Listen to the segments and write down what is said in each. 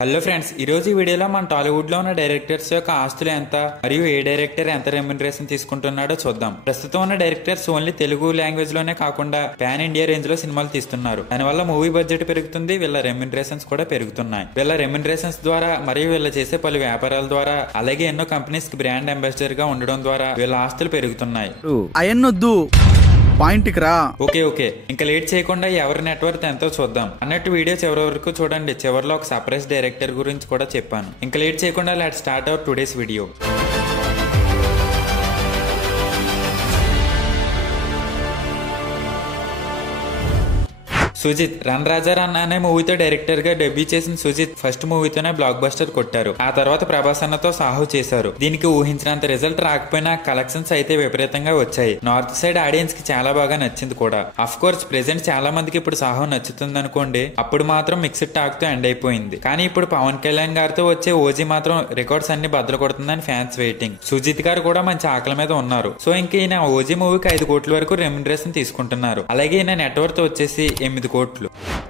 Hello friends, ఈ రోజు ఈ వీడియోలో మన టాలీవుడ్ లో ఉన్న డైరెక్టర్స్ యొక్క ఆస్తులు ఎంత మరియు ఏ డైరెక్టర్ ఎంత రెమ్యునరేషన్ తీసుకుంటున్నాడో చూద్దాం. ప్రస్తుతం ఉన్న డైరెక్టర్స్ ఓన్లీ తెలుగు లాంగ్వేజ్ లోనే కాకుండా పాన్ ఇండియా రేంజ్ లో సినిమాలు తీస్తున్నారు. దానివల్ల మూవీ బడ్జెట్ పెరుగుతుంది, వీళ్ళ రెమ్యునరేషన్స్ కూడా పెరుగుతున్నాయి. వీళ్ళ రెమ్యునరేషన్స్ ద్వారా మరియు వీళ్ళ చేసే పలు వ్యాపారాల ద్వారా అలాగే ఎన్నో కంపెనీస్ కి బ్రాండ్ అంబాసిడర్ గా ఉండడం ద్వారా వీళ్ళ ఆస్తులు పెరుగుతున్నాయి. అయన్నొద్దు, పాయింట్కి రా. ఓకే ఇంకా లేట్ చేయకుండా ఎవరి నెట్వర్క్ ఎంతో చూద్దాం అన్నట్టు వీడియో చివరి వరకు చూడండి. చివరిలో ఒక సర్ప్రైజ్ డైరెక్టర్ గురించి కూడా చెప్పాను. ఇంకా లేట్ చేయకుండా let's start our today's video. Sujeeth run Raja run అనే మూవీతో డైరెక్టర్ గా డెబ్యూ చేసిన సుజిత్ ఫస్ట్ మూవీతోనే బ్లాక్ బస్టర్ కొట్టారు. ఆ తర్వాత ప్రభాస్ అన్నతో సాహు చేశారు. దీనికి ఊహించినంత రిజల్ట్ రాకపోయినా కలెక్షన్స్ అయితే విపరీతంగా వచ్చాయి. నార్త్ సైడ్ ఆడియన్స్ కి చాలా బాగా నచ్చింది కూడా. అఫ్ కోర్స్ ప్రెసెంట్ చాలా మందికి ఇప్పుడు సాహు నచ్చుతుంది అనుకోండి. అప్పుడు మాత్రం మిక్స్డ్ టాక్ తో ఎండ్ అయిపోయింది. కానీ ఇప్పుడు పవన్ కళ్యాణ్ గారితో వచ్చే ఓజీ మాత్రం రికార్డ్స్ అన్ని బద్దలు కొడుతుందని ఫ్యాన్స్ వెయిటింగ్. సుజిత్ గారు కూడా మంచి ఆకలి మీద ఉన్నారు. సో ఇంక ఈయన ఓజీ మూవీకి 5 కోట్ల వరకు రెమ్యునరేషన్ తీసుకుంటున్నారు. అలాగే ఈయన నెట్వర్త్ వచ్చేసి 8 కోట్లు.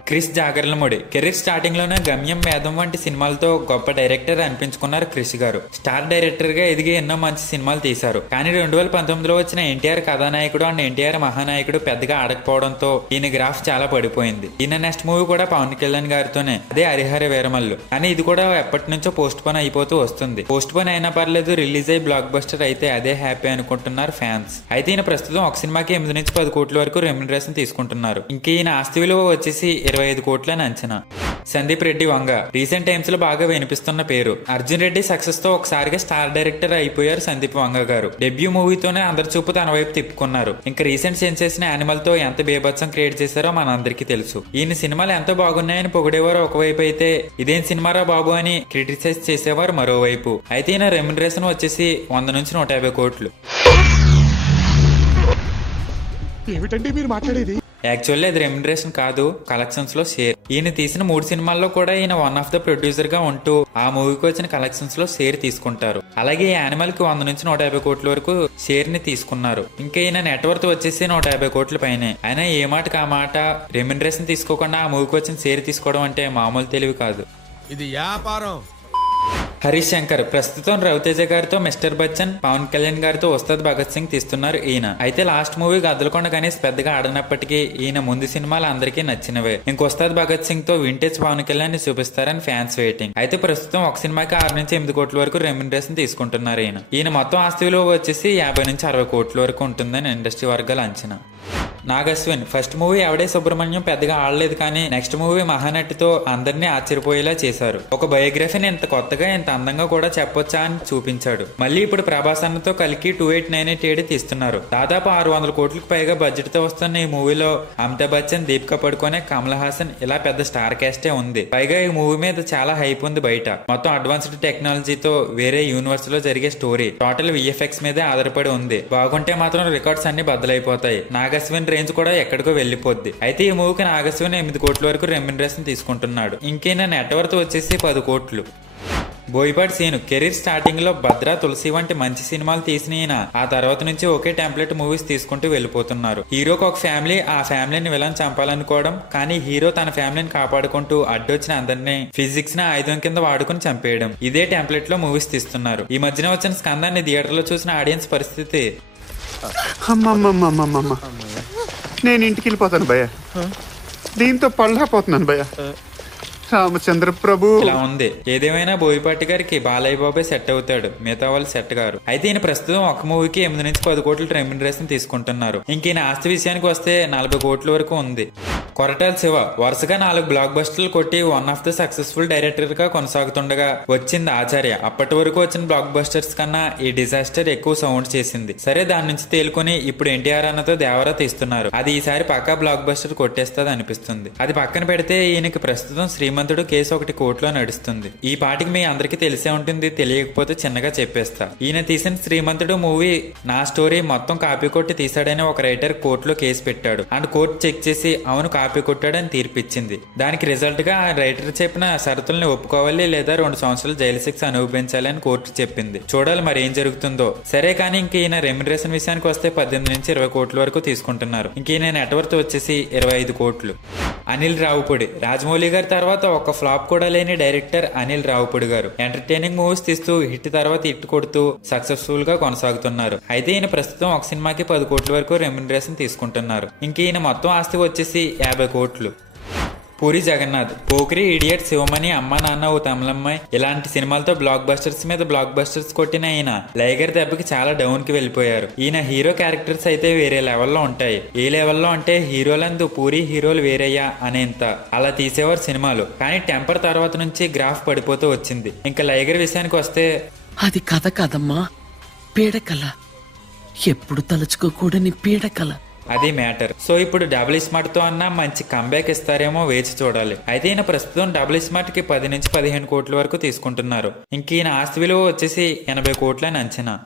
క్రిష్ జాగర్లముడి కెరీర్ స్టార్టింగ్ లోనే గమ్యం వేదం వంటి సినిమాలతో గొప్ప డైరెక్టర్ అనిపించుకున్నారు క్రిష్ గారు. స్టార్ డైరెక్టర్ గా ఎదిగి ఎన్నో మంచి సినిమాలు తీశారు. కానీ 2019లో వచ్చిన ఎన్టీఆర్ కథానాయకుడు అండ్ ఎన్టీఆర్ మహానాయకుడు పెద్దగా ఆడకపోవడంతో ఈయన గ్రాఫ్ చాలా పడిపోయింది. ఈయన నెక్స్ట్ మూవీ కూడా పవన్ కళ్యాణ్ గారితోనే, అదే హరిహర వీరమల్లు. కానీ ఇది కూడా ఎప్పటి నుంచో పోస్ట్ పోన్ అయిపోతూ వస్తుంది. పోస్ట్ పోన్ అయినా పర్లేదు, రిలీజ్ అయ్యి బ్లాక్ బస్టర్ అయితే అదే హ్యాపీ అనుకుంటున్నారు ఫ్యాన్స్. అయితే ఈయన ప్రస్తుతం ఒక సినిమాకి 8 నుంచి 10 కోట్ల వరకు రెమ్యునరేషన్ తీసుకుంటున్నారు. ఇంక ఈయన ఆస్తి విలువ వచ్చేసి 25 కోట్లని అంచనా. సందీప్ రెడ్డి వంగ రీసెంట్ టైమ్స్ లో బాగా వినిపిస్తున్న పేరు. అర్జున్ రెడ్డి సక్సెస్ తో ఒకసారిగా స్టార్ డైరెక్టర్ అయిపోయారు సందీప్ వంగ గారు. డెబ్యూ మూవీతోనే అందరి చూపు తన వైపు తిప్పుకున్నారు. ఇంకా రీసెంట్ సెన్సేషన్ యానిమల్ తో ఎంత బేభత్సం క్రియేట్ చేశారో మనందరికీ తెలుసు. ఈయన సినిమాలు ఎంతో బాగున్నాయని పొగిడేవారు ఒకవైపు అయితే, ఇదేం సినిమారా బాబు అని క్రిటిసైజ్ చేసేవారు మరోవైపు. అయితే ఈయన రెమ్యునరేషన్ వచ్చేసి 100 నుంచి 150 కోట్లు. ఏమిటండి మీరు మాట్లాడేది? యాక్చువల్లీ అది రెమ్యునరేషన్ కాదు, కలెక్షన్స్ లో షేర్. ఈయన తీసిన 3 సినిమాల్లో కూడా ఈయన వన్ ఆఫ్ ద ప్రొడ్యూసర్ గా ఉంటూ ఆ మూవీకి వచ్చిన కలెక్షన్స్ లో షేర్ తీసుకుంటారు. అలాగే ఈ యానిమల్ కి 100 నుంచి 150 కోట్ల వరకు షేర్ ని తీసుకున్నారు. ఇంకా ఈయన నెట్వర్క్ వచ్చేసి 150 కోట్ల పైనే. అయినా ఏ మాటకు ఆ మాట రెమ్యునరేషన్ తీసుకోకుండా ఆ మూవీకి వచ్చిన షేర్ తీసుకోవడం అంటే మామూలు తెలివి కాదు. ఇది వ్యాపారం. హరీష్ శంకర్ ప్రస్తుతం రవితేజ గారితో మిస్టర్ బచ్చన్, పవన్ కళ్యాణ్ గారితో ఉస్తాద్ భగత్ సింగ్ తీస్తున్నారు ఈయన. అయితే లాస్ట్ మూవీ గద్దలకొండ గణేష్ పెద్దగా ఆడనప్పటికీ ఈయన ముందు సినిమాలు అందరికీ నచ్చినవే. ఇంక ఉస్తాద్ భగత్ సింగ్ తో వింటేజ్ పవన్ కళ్యాణ్ ని చూపిస్తారని ఫ్యాన్స్ వెయిటింగ్. అయితే ప్రస్తుతం ఒక సినిమాకి 6 నుంచి 8 కోట్ల వరకు రెమ్యునరేషన్ తీసుకుంటున్నారు ఈయన మొత్తం ఆస్తి విలువ వచ్చేసి 50 నుంచి 60 కోట్ల వరకు ఉంటుందని ఇండస్ట్రీ వర్గాలు అంచనా. నాగ్ అశ్విన్ ఫస్ట్ మూవీ ఎవడే సుబ్రహ్మణ్యం పెద్దగా ఆడలేదు, కానీ నెక్స్ట్ మూవీ మహానటితో అందరినీ ఆశ్చర్యపోయేలా చేశారు. ఒక బయోగ్రఫీని ఇంత కొత్తగా ఇంత అందంగా కూడా చెప్పొచ్చా అని చూపించాడు. మళ్ళీ ఇప్పుడు ప్రభాస్ అన్నతో కలికి 2898 తీస్తున్నారు. దాదాపు 600 కోట్లకు పైగా బడ్జెట్ తో వస్తున్న ఈ మూవీలో అమితాబ్ బచ్చన్, దీపికా పడుకోనే, కమల్ హాసన్ ఇలా పెద్ద స్టార్ కాస్టే ఉంది. పైగా ఈ మూవీ మీద చాలా హైప్ ఉంది బయట. మొత్తం అడ్వాన్స్డ్ టెక్నాలజీతో వేరే యూనివర్స్ లో జరిగే స్టోరీ. టోటల్ విఎఫ్ఎక్స్ మీదే ఆధారపడి ఉంది. బాగుంటే మాత్రం రికార్డ్స్ అన్ని బద్దలైపోతాయి. నాగ్ అశ్విన్ రేంజ్ కూడా ఎక్కడికో వెళ్లిపోద్ది. అయితే ఈ మూవీకి నాగ్ అశ్విన్ 8 కోట్ల వరకు రెమ్యునరేషన్ తీసుకుంటున్నాడు. ఇంకైనా నెట్వర్క్ వచ్చేసి 10 కోట్లు. బోయపాటి సీను కెరీర్ స్టార్టింగ్ లో భద్ర, తులసి వంటి మంచి సినిమాలు తీసిన ఈయన ఆ తర్వాత నుంచి ఒకే టెంప్లెట్ మూవీస్ తీసుకుంటూ వెళ్లిపోతున్నారు. హీరోకి ఒక ఫ్యామిలీ, ఆ ఫ్యామిలీని విలన్ చంపాలనుకోవడం, కానీ హీరో తన ఫ్యామిలీని కాపాడుకుంటూ అడ్డొచ్చిన అందరినీ ఫిజిక్స్ ని ఆయుధం కింద వాడుకుని చంపేయడం. ఇదే టెంప్లెట్ లో మూవీస్ తీస్తున్నారు. ఈ మధ్యన వచ్చిన స్కందాన్ని థియేటర్ లో చూసిన ఆడియన్స్ పరిస్థితి, నేను ఇంటికి వెళ్ళిపోతాను భయ్య, దీంతో పళ్ళపోతున్నాను భయ్య. రామచంద్ర ప్రభు ఇలా ఉంది. ఏదేమైనా బోయపాటి గారికి బాలయ్య బాబే సెట్ అవుతాడు, మిగతా వాళ్ళు సెట్ గారు. అయితే ఈయన ప్రస్తుతం ఒక మూవీకి 8 నుంచి 10 కోట్ల రెమ్యునరేషన్ తీసుకుంటున్నారు. ఇంక ఈయన ఆస్తి విషయానికి వస్తే 40 కోట్ల వరకు ఉంది. కొరటాల శివ వరుసగా 4 బ్లాక్ బస్టర్లు కొట్టి one of the successful director గా కొనసాగుతుండగా వచ్చింది ఆచార్య. అప్పటి వరకు వచ్చిన బ్లాక్ బస్టర్స్ కన్నా ఈ డిజాస్టర్ ఎక్కువ సౌండ్ చేసింది. సరే, దాని నుంచి తేలుకొని ఇప్పుడు ఎన్టీఆర్ అన్నతో దేవరా తీస్తున్నారు. అది ఈసారి పక్కా బ్లాక్ బస్టర్ కొట్టేస్తుంది అనిపిస్తుంది. అది పక్కన పెడితే ఈయనకి ప్రస్తుతం శ్రీమంతుడు కేసు 1 కోర్టులో నడుస్తుంది. ఈ పాటికి మీ అందరికీ తెలిసే ఉంటుంది, తెలియకపోతే చిన్నగా చెప్పేస్తా. ఈయన తీసిన శ్రీమంతుడు మూవీ నా స్టోరీ మొత్తం కాపీ కొట్టి తీసాడని ఒక రైటర్ కోర్టులో కేసు పెట్టాడు. అండ్ కోర్టు చెక్ చేసి అవును కాపీ కొట్టాడని తీర్పిచ్చింది. దానికి రిజల్ట్ గా ఆ రైటర్ చెప్పిన షరతుల్ని ఒప్పుకోవాలి లేదా 2 సంవత్సరాలు జైలు శిక్ష అనుభవించాలి అని కోర్టు చెప్పింది. చూడాలి మరి ఏం జరుగుతుందో. సరే, కానీ ఇంక ఈయన రెమ్యునరేషన్ విషయానికి వస్తే 18 నుంచి 20 కోట్ల వరకు తీసుకుంటున్నారు. ఇంక ఈయన నెట్వర్క్ వచ్చేసి 25 కోట్లు. అనిల్ రావుపూడి రాజమౌళి గారి తర్వాత ఒక ఫ్లాప్ కూడా లేని డైరెక్టర్ అనిల్ రావుపూడి గారు ఎంటర్టైనింగ్ మూవీస్ తీస్తూ హిట్ తర్వాత హిట్ కొడుతూ సక్సెస్ఫుల్ గా కొనసాగుతున్నారు. అయితే ఈయన ప్రస్తుతం ఒక సినిమాకి 10 కోట్ల వరకు రెమ్యునరేషన్ తీసుకుంటున్నారు. ఇంక ఈయన మొత్తం ఆస్తి వచ్చేసి 50 కోట్లు. పూరి జగన్నాథ్, పోకిరి, ఇడియట్, శివమణి, అమ్మ నాన్న ఓ తమిళమ్మాయి ఇలాంటి సినిమాలతో బ్లాక్ బస్టర్స్ మీద బ్లాక్ బస్టర్స్ కొట్టిన ఈయన లైగర్ దెబ్బకి చాలా డౌన్ కి వెళ్ళిపోయారు. ఈయన హీరో క్యారెక్టర్స్ అయితే వేరే లెవెల్లో ఉంటాయి. ఏ లెవెల్లో అంటే హీరోలందు పూరి హీరోలు వేరయ్యా అనేంత అలా తీసేవారు సినిమాలు. కానీ టెంపర్ తర్వాత నుంచి గ్రాఫ్ పడిపోతూ వచ్చింది. ఇంకా లైగర్ విషయానికి వస్తే అది కథ కాదమ్మా, పీడకల. ఎప్పుడు తలుచుకోకూడని పీడకల. అది మ్యాటర్. సో ఇప్పుడు డబుల్ స్మార్ట్ తో అన్నా మంచి కంబ్యాక్ ఇస్తారేమో వేచి చూడాలి. అయితే ఈయన ప్రస్తుతం డబుల్ స్మార్ట్ కి 10 నుంచి 15 కోట్ల వరకు తీసుకుంటున్నారు. ఇంక ఈయన ఆస్తి విలువ వచ్చేసి 80 కోట్లని అంచనా.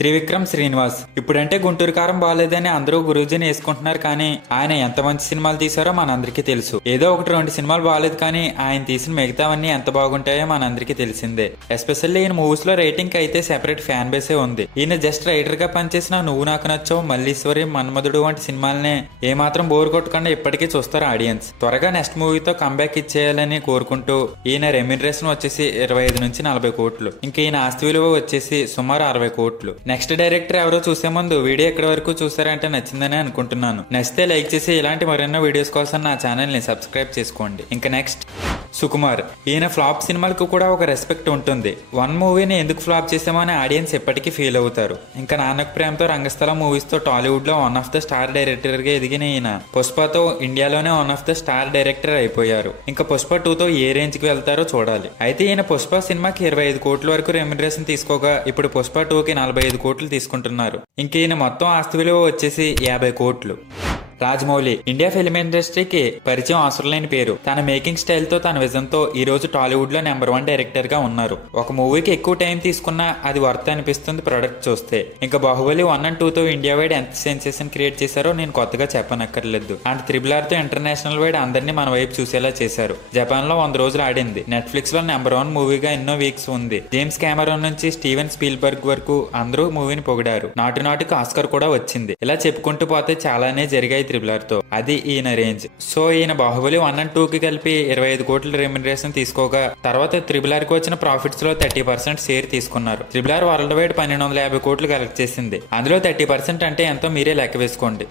త్రివిక్రమ్ శ్రీనివాస్, ఇప్పుడంటే గుంటూరు కారం బాగాలేదని అందరూ గురూజీని వేసుకుంటున్నారు. కానీ ఆయన ఎంత మంచి సినిమాలు తీసారో మనందరికీ తెలుసు. ఏదో 1-2 సినిమాలు బాగాలేదు కానీ ఆయన తీసిన మిగతావన్నీ ఎంత బాగుంటాయో మనందరికీ తెలిసిందే. ఎస్పెషల్లీ ఈయన మూవీస్ లో రేటింగ్ కి అయితే సెపరేట్ ఫ్యాన్ బేసే ఉంది. ఈయన జస్ట్ రైటర్ గా పనిచేసిన నువ్వు నాకు నచ్చావు, మల్లీశ్వరి, మన్మధుడు వంటి సినిమాలనే ఏమాత్రం బోర్ కొట్టకుండా ఇప్పటికీ చూస్తారు ఆడియన్స్. త్వరగా నెక్స్ట్ మూవీతో కంబ్యాక్ ఇచ్చేయాలని కోరుకుంటూ ఈయన రెమ్యునరేషన్ వచ్చేసి 25 నుంచి 40 కోట్లు. ఇంక ఈయన ఆస్తి విలువ వచ్చేసి సుమారు 60 కోట్లు. నెక్స్ట్ డైరెక్టర్ ఎవరో చూసే ముందు వీడియో ఎక్కడి వరకు చూసారంటే నచ్చిందని అనుకుంటున్నాను. నచ్చితే లైక్ చేసి ఇలాంటి మరెన్నో వీడియోస్ కోసం నా ఛానల్ ని సబ్స్క్రైబ్ చేసుకోండి. ఇంకా నెక్స్ట్ సుకుమార్, ఈయన ఫ్లాప్ సినిమాలకు కూడా ఒక రెస్పెక్ట్ ఉంటుంది. వన్ మూవీని ఎందుకు ఫ్లాప్ చేసామని ఆడియన్స్ ఎప్పటికీ ఫీల్ అవుతారు. ఇంకా నాన్నకు ప్రేమతో, రంగస్థలం మూవీస్ తో టాలీవుడ్ లో one of the star director గా ఎదిగిన ఈయన పుష్పతో ఇండియాలోనే one of the star director అయిపోయారు. ఇంకా పుష్ప 2తో ఏ రేంజ్ కి వెళ్తారో చూడాలి. అయితే ఈయన పుష్ప సినిమాకి 25 కోట్ల వరకు రెమ్యునరేషన్ తీసుకోగా ఇప్పుడు పుష్ప 2కి 45 కోట్లు తీసుకుంటున్నారు. ఇంక ఈయన మొత్తం ఆస్తి విలువ వచ్చేసి 50 కోట్లు. రాజమౌళి, ఇండియా ఫిల్మ్ ఇండస్ట్రీకి పరిచయం అవసరం లేని పేరు. తన మేకింగ్ స్టైల్ తో, తన విజన్ తో ఈ రోజు టాలీవుడ్ లో నెంబర్ 1 డైరెక్టర్ గా ఉన్నారు. ఒక మూవీకి ఎక్కువ టైం తీసుకున్నా అది వర్త్ అనిపిస్తుంది ప్రొడక్ట్ చూస్తే. ఇంకా బాహుబలి 1 and 2తో ఇండియా వైడ్ ఎంత సెన్సేషన్ క్రియేట్ చేశారో నేను కొత్తగా చెప్పనక్కర్లేదు. అండ్ RRR తో ఇంటర్నేషనల్ వైడ్ అందరినీ మన వైపు చూసేలా చేశారు. జపాన్ లో 100 రోజులు ఆడింది. నెట్ఫ్లిక్స్ లో నెంబర్ 1 మూవీగా ఎన్నో వీక్స్ ఉంది. జేమ్స్ కెమెరాన్ నుంచి స్టీవెన్ స్పీల్బర్గ్ వరకు అందరూ మూవీని పొగిడారు. నాటికి ఆస్కర్ కూడా వచ్చింది. ఇలా చెప్పుకుంటూ పోతే చాలానే జరిగాయి RRR తో. అది ఈయన రేంజ్. సో ఈయన బాహుబలి 1 and 2కి కలిపి 25 కోట్ల రెమ్యునరేషన్ తీసుకోగా తర్వాత RRR కి వచ్చిన ప్రాఫిట్స్ లో 30% షేర్ తీసుకున్నారు. RRR వరల్డ్ వైడ్ 1250 కోట్లు కలెక్ట్ చేసింది. అందులో 30% అంటే ఎంతో మీరే లెక్క వేసుకోండి.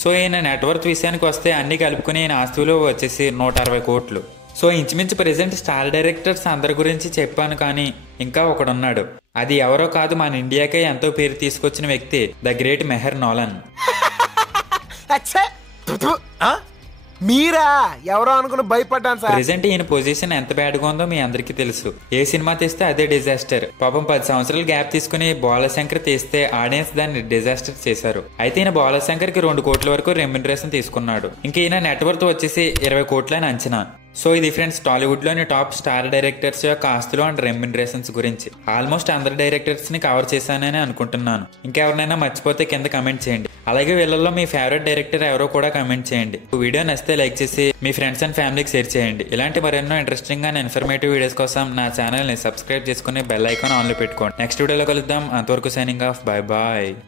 సో ఈయన నెట్వర్క్ విషయానికి వస్తే అన్ని కలుపుకుని ఈయన ఆస్తులు వచ్చేసి 160 కోట్లు. సో ఇంచుమించు ప్రెసెంట్ స్టార్ డైరెక్టర్స్ అందరి గురించి చెప్పాను కానీ ఇంకా ఒకడున్నాడు. అది ఎవరో కాదు, మన ఇండియాకే ఎంతో పేరు తీసుకొచ్చిన వ్యక్తి, ద గ్రేట్ మెహర్ నోలన్. మీరా ఎవరో అనుకుని భయపడ్డాను సార్. ప్రెసెంట్ ఈయన పొజిషన్ ఎంత బ్యాడ్ గా ఉందో మీ అందరికీ తెలుసు. ఏ సినిమా తీస్తే అదే డిజాస్టర్. పాపం 10 సంవత్సరాలు గ్యాప్ తీసుకుని బాలశంకర్ తీస్తే ఆడియన్స్ దాన్ని డిజాస్టర్ చేశారు. అయితే ఈయన బాలశంకర్ కి 2 కోట్ల వరకు రెమ్యునరేషన్ తీసుకున్నాడు. ఇంక ఈయన నెట్వర్త్ వచ్చేసి 20 కోట్లని అంచనా. సో ఇది ఫ్రెండ్స్ టాలీవుడ్ లోని టాప్ స్టార్ డైరెక్టర్స్ యొక్క ఆస్తులు అండ్ రెమ్యునరేషన్స్ గురించి. ఆల్మోస్ట్ అందరు డైరెక్టర్స్ ని కవర్ చేశానని అనుకుంటున్నాను. ఇంకెవరినైనా మర్చిపోతే కింద కమెంట్ చేయండి. అలాగే వీళ్ళల్లో మీ ఫేవరెట్ డైరెక్టర్ ఎవరో కూడా కమెంట్ చేయండి. వీడియో నచ్చితే లైక్ చేసి మీ ఫ్రెండ్స్ అండ్ ఫ్యామిలీకి షేర్ చేయండి. ఇలాంటి మరెన్నో ఇంట్రెస్టింగ్ అండ్ ఇన్ఫర్మేటివ్ వీడియోస్ కోసం నా ఛానల్ ని సబ్స్క్రైబ్ చేసుకుని బెల్ ఐకాన్ ఆన్ లో పెట్టుకోండి. నెక్స్ట్ వీడియోలో కలుద్దాం. అంతవరకు సైనింగ్ ఆఫ్. Bye bye.